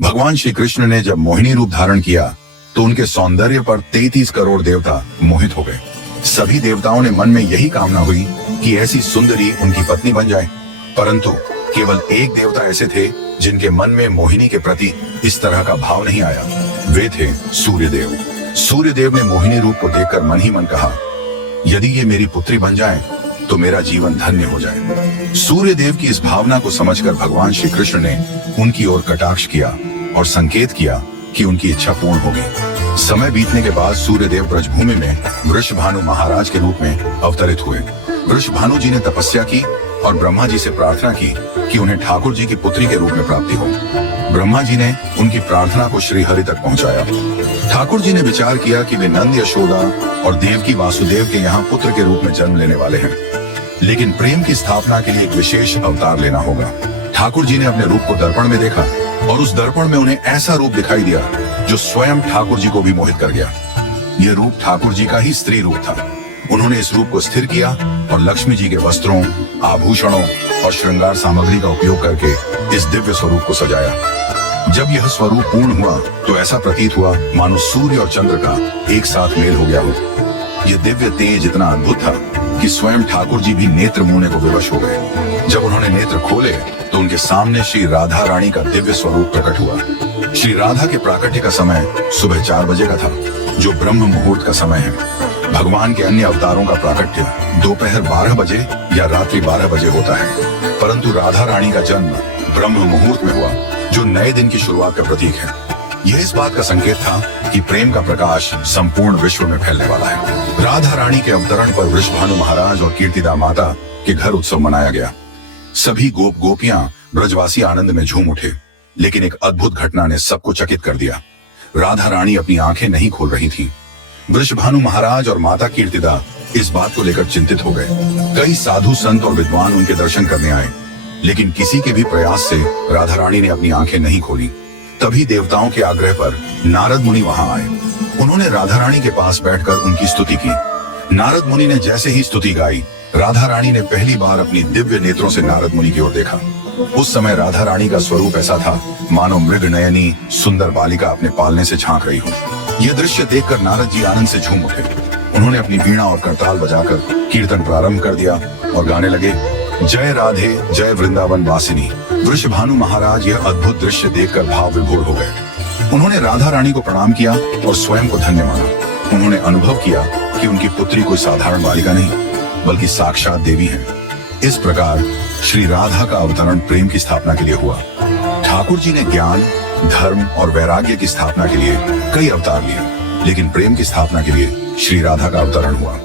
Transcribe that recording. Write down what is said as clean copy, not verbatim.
भगवान श्री कृष्ण ने जब मोहिनी रूप धारण किया तो उनके सौंदर्य पर 33 करोड़ देवता मोहित हो गए। सभी देवताओं ने मन में यही कामना हुई कि ऐसी सुंदरी उनकी पत्नी बन जाए, परंतु केवल एक देवता ऐसे थे जिनके मन में मोहिनी के प्रति इस तरह का भाव नहीं आया। वे थे सूर्यदेव। सूर्यदेव ने मोहिनी रूप को देखकर मन ही मन कहा, यदि ये मेरी पुत्री बन जाए तो मेरा जीवन धन्य हो जाए। सूर्यदेव की इस भावना को समझकर भगवान श्री कृष्ण ने उनकी ओर कटाक्ष किया और संकेत किया कि उनकी इच्छा पूर्ण होगी। समय बीतने के बाद सूर्यदेव ब्रजभूमि में वृषभानु महाराज के रूप में अवतरित हुए। वृषभानु जी ने तपस्या की और ब्रह्मा जी से प्रार्थना की कि उन्हें ठाकुर जी की पुत्री के रूप में प्राप्ति हो। ब्रह्मा जी ने उनकी प्रार्थना को श्री हरि तक पहुंचाया। ठाकुर जी ने विचार किया कि वे नंद यशोदा और देवकी वासुदेव के यहाँ पुत्र के रूप में जन्म लेने वाले हैं, लेकिन प्रेम की स्थापना के लिए एक विशेष अवतार लेना होगा। ठाकुर जी ने अपने रूप को दर्पण में देखा और उस दर्पण में उन्हें ऐसा रूप दिखाई दिया जो स्वयं ठाकुर जी को भी मोहित कर गया। यह रूप ठाकुर जी का ही स्त्री रूप था। उन्होंने इस रूप को स्थिर किया और लक्ष्मी जी के वस्त्रों, आभूषणों और श्रृंगार सामग्री का उपयोग करके इस दिव्य स्वरूप को सजाया। जब यह स्वरूप पूर्ण हुआ तो ऐसा प्रतीत हुआ मानो सूर्य और चंद्र का एक साथ मेल हो गया हो। यह दिव्य तेज इतना अद्भुत था कि स्वयं ठाकुर जी भी नेत्र मूंदने को विवश हो गए। जब उन्होंने नेत्र खोले तो उनके सामने श्री राधा रानी का दिव्य स्वरूप प्रकट हुआ। श्री राधा के प्राकट्य का समय सुबह 4 बजे का था, जो ब्रह्म मुहूर्त का समय है। भगवान के अन्य अवतारों का प्राकट्य दोपहर 12 बजे या रात्रि 12 बजे होता है, परंतु राधा रानी का जन्म ब्रह्म मुहूर्त में हुआ, जो नए दिन की शुरुआत का प्रतीक है। यह इस बात का संकेत था कि प्रेम का प्रकाश संपूर्ण विश्व में फैलने वाला है। राधा रानी के अवतरण पर वृषभानु महाराज और कीर्तिदा माता के घर उत्सव मनाया गया। सभी गोप गोपियां ब्रजवासी आनंद में झूम उठे, लेकिन एक अद्भुत घटना ने सबको चकित कर दिया। राधा रानी अपनी आंखें नहीं खोल रही थी। वृषभानु महाराज और माता कीर्तिदा इस बात को लेकर चिंतित हो गए। कई साधु संत और विद्वान उनके दर्शन करने आए, लेकिन किसी के भी प्रयास से राधा रानी ने अपनी आंखें नहीं खोली। तभी देवताओं के आग्रह पर नारद मुनि वहां आए। उन्होंने राधा रानी के पास बैठकर उनकी स्तुति की। नारद मुनि ने जैसे ही स्तुति गाई, राधा रानी ने पहली बार अपनी दिव्य नेत्रों से नारद मुनि की ओर देखा। उस समय राधा रानी का स्वरूप ऐसा था मानो मृग नयनी सुंदर बालिका अपने पालने से झांक रही हो। यह दृश्य देखकर नारद जी आनंद से झूम उठे। उन्होंने अपनी वीणा और करताल बजाकर कीर्तन प्रारंभ कर दिया और गाने लगे, जय राधे जय वृंदावन वासिनी। वृषभानु महाराज यह अद्भुत दृश्य देखकर भाव विभोर हो गए। उन्होंने राधा रानी को प्रणाम किया और स्वयं को धन्य माना। उन्होंने अनुभव किया कि उनकी पुत्री कोई साधारण बालिका नहीं, बल्कि साक्षात देवी है। इस प्रकार श्री राधा का अवतरण प्रेम की स्थापना के लिए हुआ। ठाकुर जी ने ज्ञान, धर्म और वैराग्य की स्थापना के लिए कई अवतार लिए, लेकिन प्रेम की स्थापना के लिए श्री राधा का अवतरण हुआ।